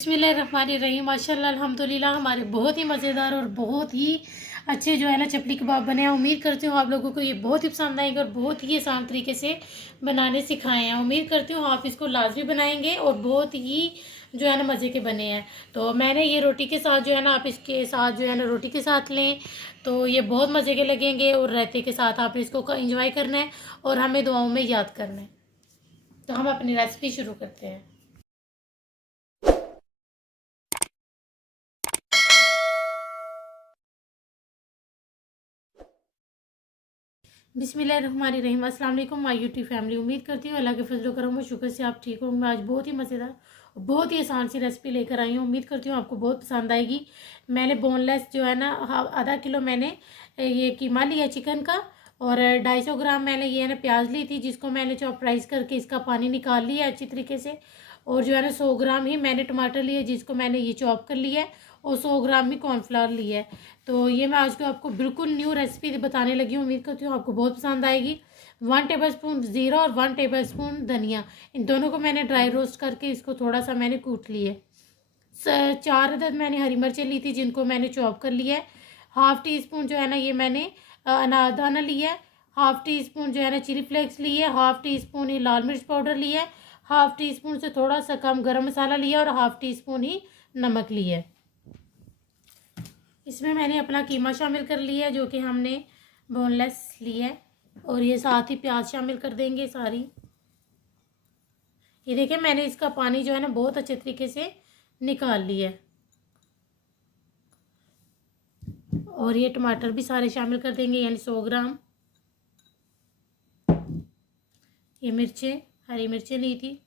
बिस्मिल्लाहिर्रहमानिर्रहीम। माशाल्लाह अल्हम्दुलिल्लाह हमारे बहुत ही मज़ेदार और बहुत ही अच्छे जो है ना चपली कबाब बने हैं। उम्मीद करती हूँ आप लोगों को ये बहुत ही पसंद आएंगे और बहुत ही आसान तरीके से बनाने सिखाए हैं। उम्मीद करती हूँ आप इसको लाजमी बनाएंगे और बहुत ही जो है ना मज़े के बने हैं। तो मैंने ये रोटी के साथ जो है ना आप इसके साथ जो है ना रोटी के साथ लें तो ये बहुत मज़े के लगेंगे और रायते के साथ आप इसको इंजॉय करना है और हमें दुआओं में याद करना है। तो हम अपनी रेसिपी शुरू करते हैं। बिस्मिल्लाहिर्रहमानिर्रहीम। अस्सलाम वालेकुम माय यूट्यूब फैमिली। उम्मीद करती हूँ अल्लाह के फजल करम और शुक्र से आप ठीक हो। मैं आज बहुत ही मज़ेदार और बहुत ही आसान सी रेसिपी लेकर आई हूँ। उम्मीद करती हूँ आपको बहुत पसंद आएगी। मैंने बोनलेस जो है ना आधा किलो मैंने ये कीमा लिया चिकन का और 250 ग्राम मैंने ये है ना प्याज ली थी जिसको मैंने चॉप राइस करके इसका पानी निकाल लिया अच्छी तरीके से। और जो है ना 100 ग्राम ही मैंने टमाटर लिए जिसको मैंने ये चॉप कर लिया है और 100 ग्राम ही कॉर्नफ्लावर लिया है। तो ये मैं आज को आपको बिल्कुल न्यू रेसिपी बताने लगी हूँ। उम्मीद करती हूँ आपको बहुत पसंद आएगी। 1 टेबलस्पून ज़ीरा और 1 टेबलस्पून धनिया, इन दोनों को मैंने ड्राई रोस्ट करके इसको थोड़ा सा मैंने कूट लिया है। 4 अदद मैंने हरी मिर्चें ली थी जिनको मैंने चॉप कर लिया है। हाफ़ टी स्पून जो है ना ये मैंने अनारदाना लिया है। हाफ़ टी स्पून जो है ना चिली फ्लेक्स लिए है। हाफ़ टी स्पून ही लाल मिर्च पाउडर लिया है। हाफ़ टी स्पून से थोड़ा सा कम गरम मसाला लिया और हाफ़ टी स्पून ही नमक लिया है। इसमें मैंने अपना कीमा शामिल कर लिया है जो कि हमने बोनलेस लिया है और ये साथ ही प्याज शामिल कर देंगे सारी। ये देखिए मैंने इसका पानी जो है ना बहुत अच्छे तरीके से निकाल लिया है। और ये टमाटर भी सारे शामिल कर देंगे यानी 100 ग्राम। ये मिर्चें हरी मिर्चें ली थी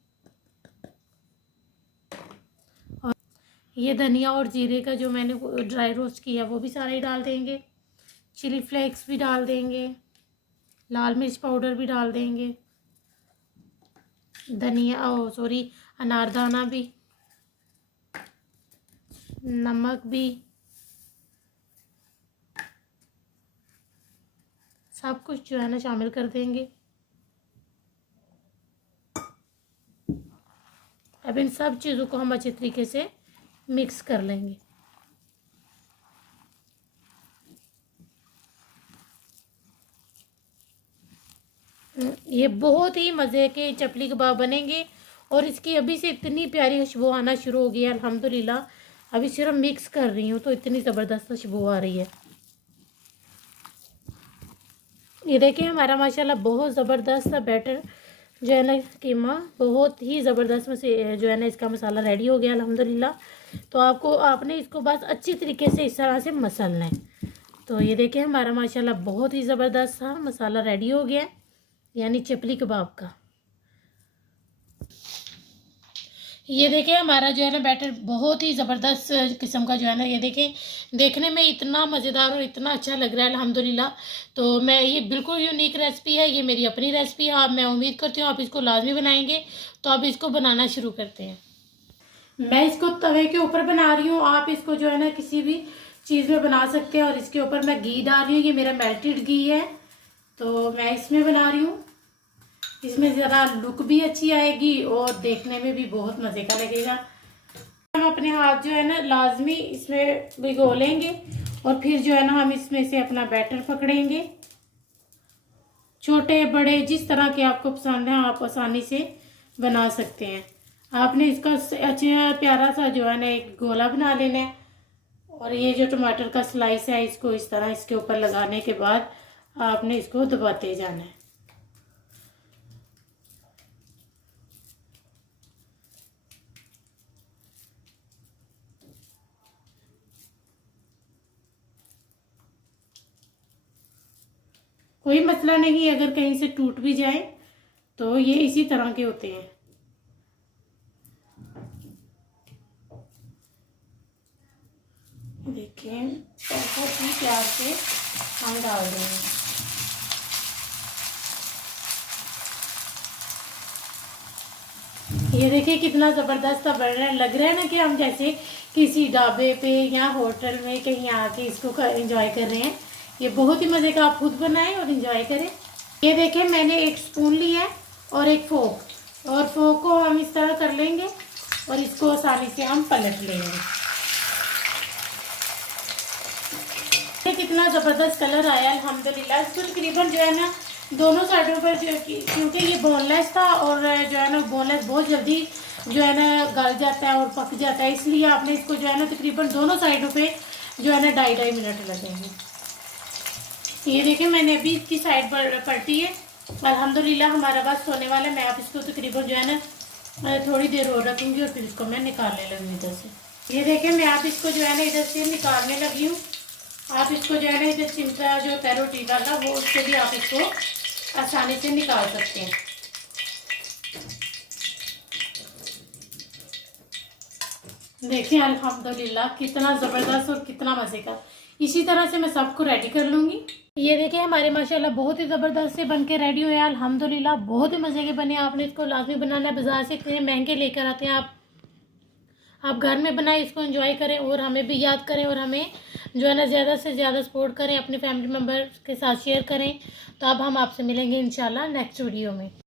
और ये धनिया और जीरे का जो मैंने ड्राई रोस्ट किया वो भी सारे डाल देंगे। चिली फ्लेक्स भी डाल देंगे, लाल मिर्च पाउडर भी डाल देंगे, धनिया अनारदाना भी, नमक भी, सब कुछ जो है ना शामिल कर देंगे। अब इन सब चीज़ों को हम अच्छे तरीके से मिक्स कर लेंगे। ये बहुत ही मज़े के चपली कबाब बनेंगे और इसकी अभी से इतनी प्यारी खुशबू आना शुरू हो गई है अल्हम्दुलिल्लाह। अभी सिर्फ मिक्स कर रही हूँ तो इतनी ज़बरदस्त खुशबू आ रही है। ये देखिए हमारा माशाल्लाह बहुत ज़बरदस्त सा बैटर जो है ना कीमा बहुत ही ज़बरदस्त में से जो है ना इसका मसाला रेडी हो गया अल्हम्दुलिल्लाह। तो आपने इसको बस अच्छी तरीके से इस तरह से मसलना है। तो ये देखिए हमारा माशाल्लाह बहुत ही ज़बरदस्त सा मसाला रेडी हो गया यानी चपली कबाब का। ये देखिए हमारा जो है ना बैटर बहुत ही ज़बरदस्त किस्म का जो है ना ये देखें देखने में इतना मज़ेदार और इतना अच्छा लग रहा है अल्हम्दुलिल्लाह। तो मैं ये बिल्कुल यूनिक रेसिपी है, ये मेरी अपनी रेसिपी है। मैं उम्मीद करती हूँ आप इसको लाजमी बनाएंगे। तो अब इसको बनाना शुरू करते हैं। मैं इसको तवे के ऊपर बना रही हूँ, आप इसको जो है ना किसी भी चीज़ में बना सकते हैं। और इसके ऊपर मैं घी डाल रही हूँ, ये मेरा मेल्टेड घी है तो मैं इसमें बना रही हूँ। इसमें ज़रा लुक भी अच्छी आएगी और देखने में भी बहुत मज़े का लगेगा। हम अपने हाथ जो है ना लाजमी इसमें भिगो लेंगे और फिर जो है ना हम इसमें से अपना बैटर पकड़ेंगे। छोटे बड़े जिस तरह के आपको पसंद है आप आसानी से बना सकते हैं। आपने इसका अच्छा प्यारा सा जो है ना एक गोला बना लेना है। और ये जो टमाटर का स्लाइस है इसको इस तरह इसके ऊपर लगाने के बाद आपने इसको दबाते जाना है। कोई मसला नहीं, अगर कहीं से टूट भी जाए तो ये इसी तरह के होते हैं। देखिए बहुत ही प्यार से हम डाल देंगे। ये देखिए कितना ज़बरदस्त सा बन रहा है, लग रहा है ना कि हम जैसे किसी ढाबे पे या होटल में कहीं आके इसको एंजॉय कर रहे हैं। ये बहुत ही मज़े का, आप खुद बनाएं और एंजॉय करें। ये देखिए मैंने एक स्पून लिया है और एक फोक, और फोक को हम इस तरह कर लेंगे और इसको आसानी से हम पलट लेंगे। ये कितना ज़बरदस्त कलर आया अल्हम्दुलिल्लाह। इसको तकरीबन जो है ना दोनों साइडों पर क्योंकि ये बोनलेस था और जो है ना बोनलेस बहुत जल्दी जो है ना गल जाता है और पक जाता है, इसलिए आपने इसको जो है ना तकरीबन दोनों साइडों पे जो है ना 2.5 मिनट लगेंगे। ये देखिए मैंने अभी इसकी साइड पर पलटी है। अल्हम्दुलिल्लाह हमारा बात सोने वाला है। मैं आप इसको तकरीबन जो है ना थोड़ी देर और रखूँगी और फिर इसको मैं निकालने लगी इधर से। ये देखिए मैं आप इसको जो है ना इधर से निकालने लगी हूँ। आप इसको जो है ना इधर चिमटा जो होता है रोटी वाला वो उससे भी आप इसको आसानी से निकाल सकते हैं। देखिए अल्हम्दुलिल्लाह कितना ज़बरदस्त और कितना मज़े का। इसी तरह से मैं सबको रेडी कर लूँगी। ये देखिए हमारे माशाल्लाह बहुत ही ज़बरदस्त से बन के रेडी हुए हैं अल्हम्दुलिल्लाह। बहुत ही मज़े के बने। आपने इसको लाजमी बनाना है। बाज़ार से इतने महंगे लेकर आते हैं आप घर में बनाएं, इसको एंजॉय करें और हमें भी याद करें और हमें जो है ना ज़्यादा से ज़्यादा सपोर्ट करें, अपने फैमिली मेम्बर्स के साथ शेयर करें। तो अब हम आपसे मिलेंगे इंशाल्लाह नेक्स्ट वीडियो में।